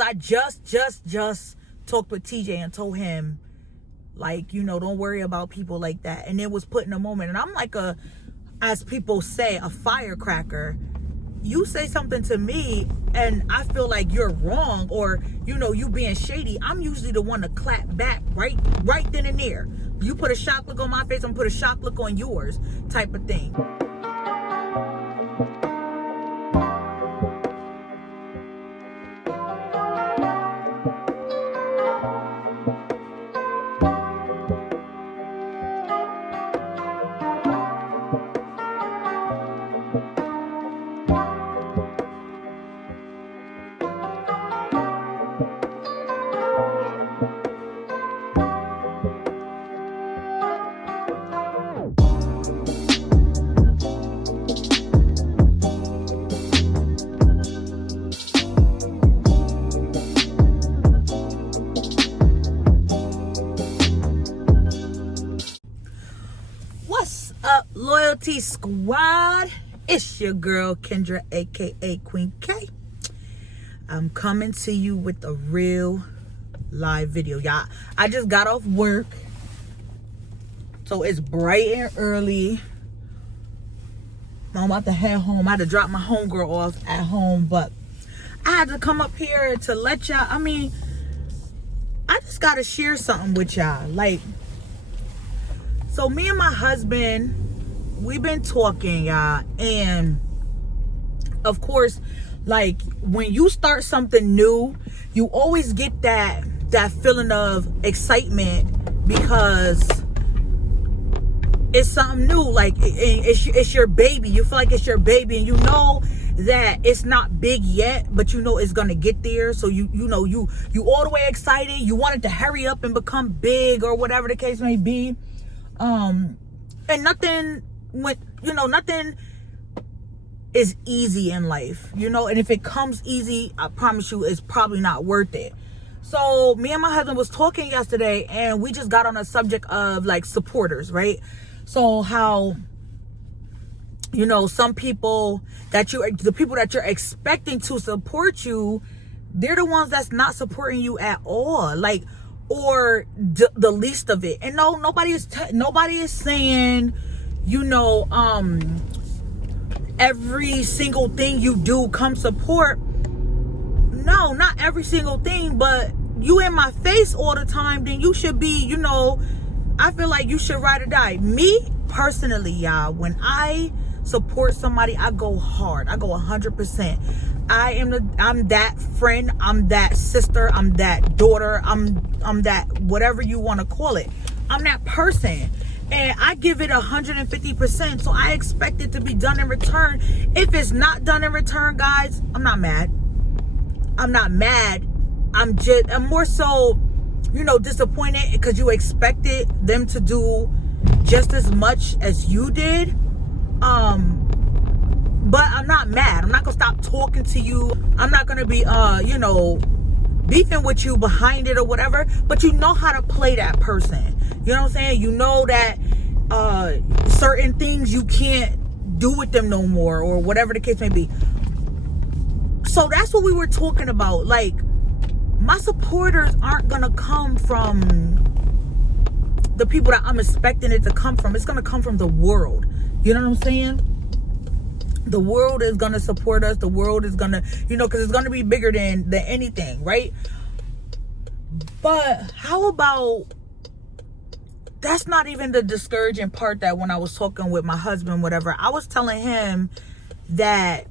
I just talked with TJ and told him, like, you know, don't worry about people like that. And it was put in a moment. And I'm like as people say, a firecracker. You say something to me and I feel like you're wrong, or, you know, you being shady. I'm usually the one to clap back right then and there. You put a shock look on my face, I'm put a shock look on yours, type of thing. Loyalty Squad, it's your girl Kendra, aka Queen K. I'm coming to you with a real live video, y'all. I just got off work, so it's bright and early. I'm about to head home. I had to drop my homegirl off at home, but I had to come up here to let y'all, I just gotta share something with y'all. Like, so me and my husband, we've been talking, y'all, and of course, like, when you start something new, you always get that feeling of excitement because it's something new. Like, it's your baby. You feel like it's your baby, and you know that it's not big yet, but you know it's gonna get there. So you know you all the way excited. You want it to hurry up and become big, or whatever the case may be. And nothing is easy in life, you know, and if it comes easy, I promise you it's probably not worth it. So me and my husband was talking yesterday, and we just got on a subject of, like, supporters, right? So how, you know, some people the people that you're expecting to support you, they're the ones that's not supporting you at all, like, or the least of it. And no, nobody is saying, you know, every single thing you do come support. No, not every single thing, but you in my face all the time, then you should be, you know, I feel like you should ride or die. Me personally, y'all, when I support somebody, I go hard. I go 100%. I'm that friend, I'm that sister, I'm that daughter, I'm that whatever you want to call it. I'm that person. And I give it 150%. So I expect it to be done in return. If it's not done in return, guys, I'm not mad. I'm more so, you know, disappointed because you expected them to do just as much as you did. But I'm not mad. I'm not gonna stop talking to you. I'm not gonna be you know, beefing with you behind it or whatever. But you know how to play that person. You know what I'm saying? You know that certain things you can't do with them no more, or whatever the case may be. So that's what we were talking about. Like, my supporters aren't gonna come from the people that I'm expecting it to come from. It's gonna come from the world. You know what I'm saying? The world is gonna support us. The world is gonna, you know, because it's gonna be bigger than anything, right? But how about, that's not even the discouraging part. That when I was talking with my husband, whatever, I was telling him that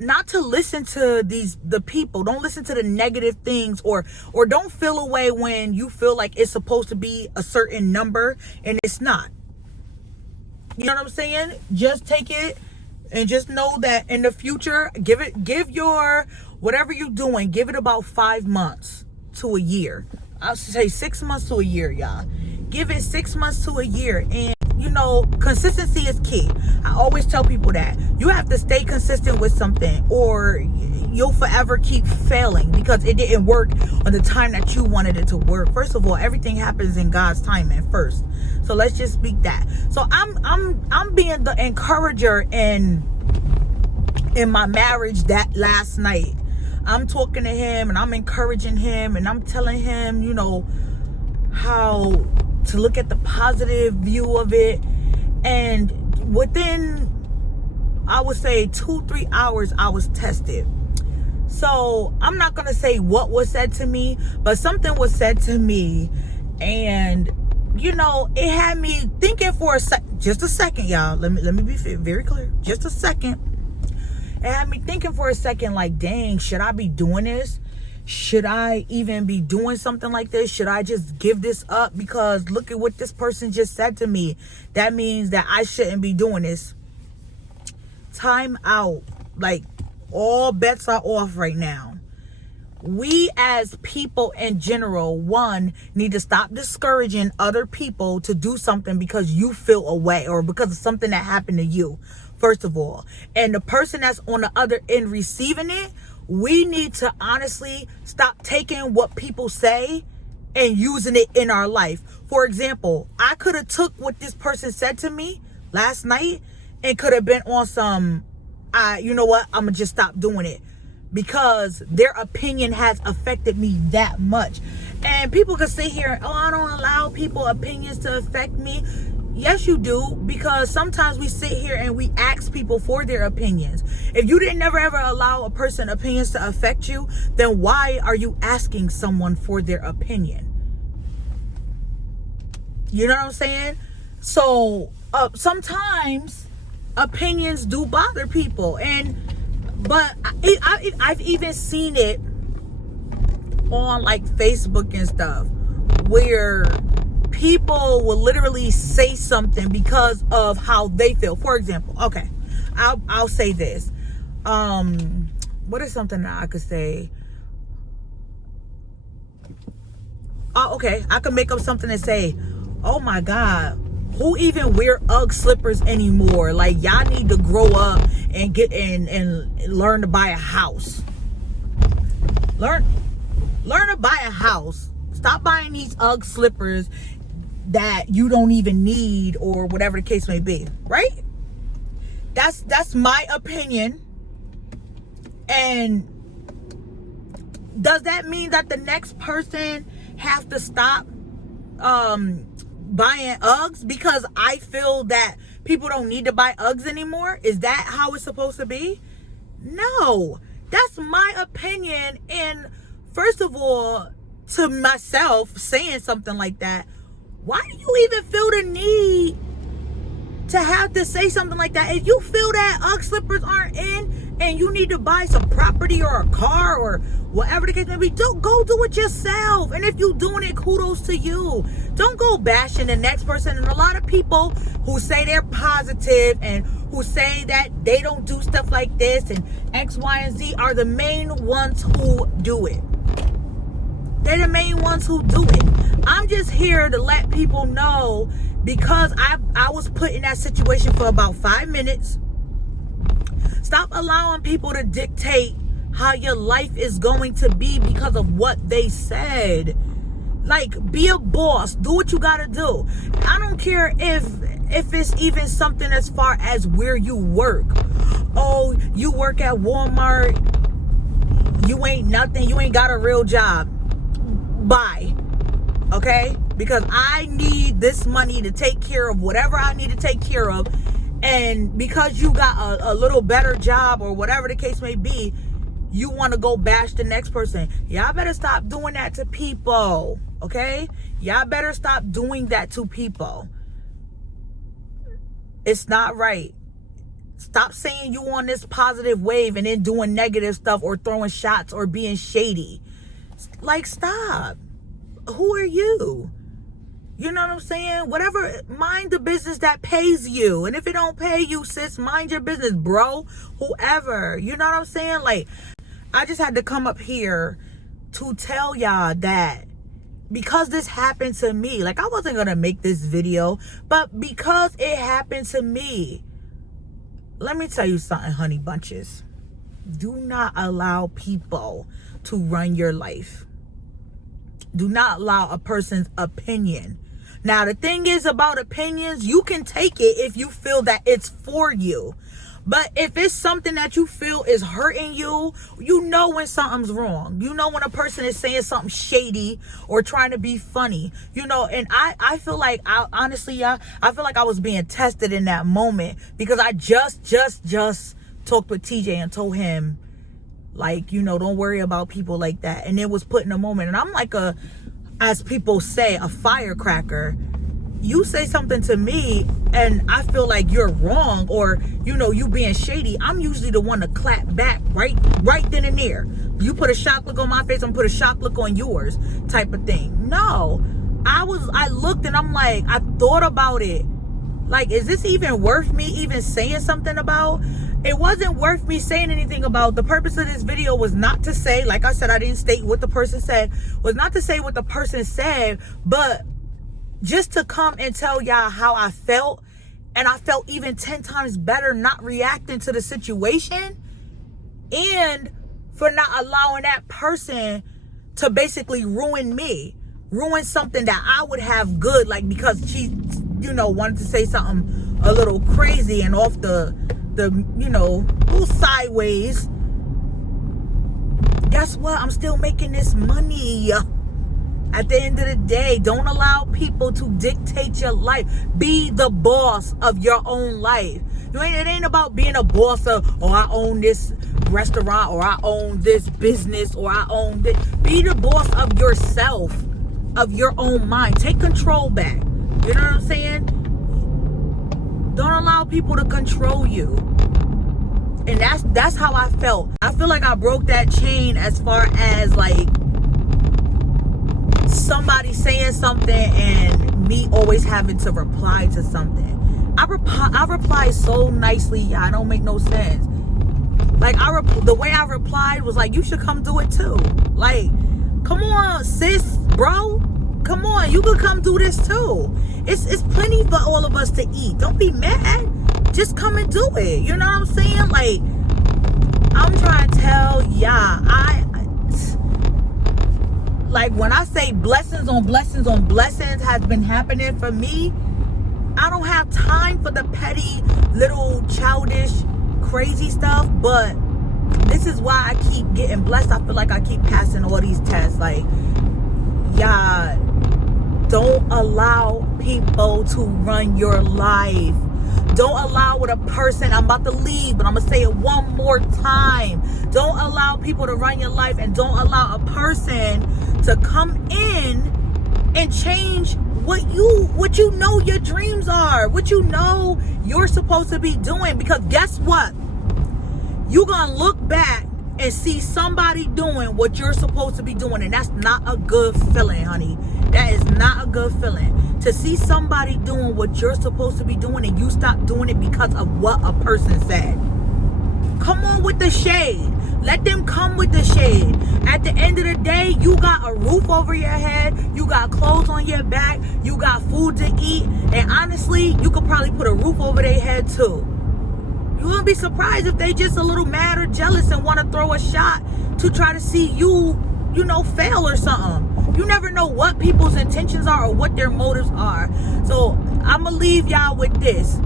not to listen to the people. Don't listen to the negative things, or don't feel away when you feel like it's supposed to be a certain number and it's not. You know what I'm saying? Just take it and just know that in the future, give your, whatever you're doing, give it about 5 months to a year. I'll say 6 months to a year, y'all. Give it 6 months to a year. And, you know, consistency is key. I always tell people that. You have to stay consistent with something, or you'll forever keep failing because it didn't work on the time that you wanted it to work. First of all, everything happens in God's timing first. So let's just speak that. So I'm being the encourager in my marriage that last night. I'm talking to him and I'm encouraging him and I'm telling him, you know, how to look at the positive view of it. And within, I would say 2-3 hours, I was tested. So I'm not going to say what was said to me, but something was said to me. And, you know, it had me thinking for just a second, y'all. Let me be very clear. Just a second. It had me thinking for a second, like, dang, should I be doing this? Should I even be doing something like this? Should I just give this up? Because look at what this person just said to me. That means that I shouldn't be doing this. Time out. Like, all bets are off right now. We as people in general, one, need to stop discouraging other people to do something because you feel a way or because of something that happened to you, first of all. And the person that's on the other end receiving it, we need to honestly stop taking what people say and using it in our life. For example, I could have took what this person said to me last night and could have been on some, you know what, I'm going to just stop doing it because their opinion has affected me that much. And people can sit here, oh, I don't allow people opinions to affect me. Yes, you do, because sometimes we sit here and we ask people for their opinions. If you didn't never ever allow a person's opinions to affect you, then why are you asking someone for their opinion? You know what I'm saying? So sometimes opinions do bother people, but I've even seen it on like Facebook and stuff where people will literally say something because of how they feel. For example, okay, I'll say this. What is something that I could say? Oh, okay, I could make up something and say, oh my God, who even wear UGG slippers anymore? Like, y'all need to grow up and get and learn to buy a house. Learn to buy a house. Stop buying these UGG slippers that you don't even need, or whatever the case may be, right? That's my opinion. And does that mean that the next person have to stop buying Uggs because I feel that people don't need to buy Uggs anymore? Is that how it's supposed to be? No, that's my opinion. And first of all, to myself saying something like that, why do you even feel the need to have to say something like that? If you feel that UGG slippers aren't in and you need to buy some property or a car or whatever the case may be, don't go do it yourself. And if you're doing it, kudos to you. Don't go bashing the next person. And a lot of people who say they're positive and who say that they don't do stuff like this and X, Y, and Z are the main ones who do it. They're the main ones who do it. I'm just here to let people know, because I was put in that situation for about 5 minutes. Stop allowing people to dictate how your life is going to be because of what they said. Like, be a boss. Do what you gotta do. I don't care if it's even something as far as where you work. Oh, you work at Walmart. You ain't nothing. You ain't got a real job. Bye. Okay? Because I need this money to take care of whatever I need to take care of. And because you got a little better job or whatever the case may be, you want to go bash the next person. Y'all better stop doing that to people. Okay? Y'all better stop doing that to people. It's not right. Stop saying you on this positive wave and then doing negative stuff or throwing shots or being shady. Like, stop. Who are you? You know what I'm saying? Whatever, mind the business that pays you. And if it don't pay you, sis, mind your business, bro. Whoever. You know what I'm saying? Like, I just had to come up here to tell y'all that because this happened to me, like, I wasn't going to make this video, but because it happened to me, let me tell you something, honey bunches. Do not allow people to run your life. Do not allow a person's opinion. Now, the thing is about opinions, you can take it if you feel that it's for you. But if it's something that you feel is hurting you, you know when something's wrong. You know when a person is saying something shady or trying to be funny. You know, and I feel like, honestly, y'all, I feel like I was being tested in that moment, because I just talked with TJ and told him, like, you know, don't worry about people like that. And it was put in a moment. And I'm like as people say, a firecracker. You say something to me and I feel like you're wrong, or, you know, you being shady, I'm usually the one to clap back right then and there. You put a shock look on my face, I'm gonna put a shock look on yours, type of thing. No, I looked and I'm like, I thought about it. Like, is this even worth me even saying something about? It wasn't worth me saying anything about. The purpose of this video was not to say, like I said, I didn't state what the person said, was not to say what the person said, but just to come and tell y'all how I felt. And I felt even 10 times better not reacting to the situation, and for not allowing that person to basically ruin me, ruin something that I would have good, like, because she, you know, wanted to say something a little crazy and off the you know, little sideways. Guess what? I'm still making this money. At the end of the day, don't allow people to dictate your life. Be the boss of your own life. It ain't about being a boss of, oh, I own this restaurant, or I own this business, or I own this. Be the boss of yourself, of your own mind. Take control back. You know what I'm saying? Don't allow people to control you. And that's how I felt. I feel like I broke that chain, as far as like somebody saying something and me always having to reply to something. I reply so nicely, y'all. It don't make no sense. Like, the way I replied was like, you should come do it too. Like, come on, sis, bro. Come on, you could come do this too. It's plenty for all of us to eat. Don't be mad. Just come and do it. You know what I'm saying? Like, I'm trying to tell y'all, like, when I say blessings on blessings on blessings has been happening for me, I don't have time for the petty, little, childish, crazy stuff. But this is why I keep getting blessed. I feel like I keep passing all these tests. Like, y'all, don't allow people to run your life. Don't allow with a person, I'm about to leave, but I'm going to say it one more time. Don't allow people to run your life, and don't allow a person to come in and change what you know your dreams are, what you know you're supposed to be doing. Because guess what? You're going to look back and see somebody doing what you're supposed to be doing, and that's not a good feeling, honey. That is not a good feeling. To see somebody doing what you're supposed to be doing and you stop doing it because of what a person said. Come on with the shade. Let them come with the shade. At the end of the day, you got a roof over your head. You got clothes on your back. You got food to eat. And honestly, you could probably put a roof over their head too. You wouldn't be surprised if they just a little mad or jealous and want to throw a shot to try to see you, you know, fail or something. You never know what people's intentions are or what their motives are. So I'm going to leave y'all with this.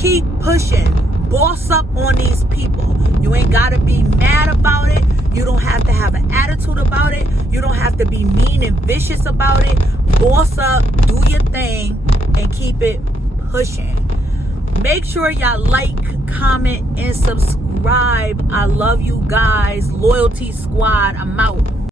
Keep pushing. Boss up on these people. You ain't got to be mad about it. You don't have to have an attitude about it. You don't have to be mean and vicious about it. Boss up, do your thing, and keep it pushing. Make sure y'all like, comment, and subscribe. I love you guys. Loyalty Squad, I'm out.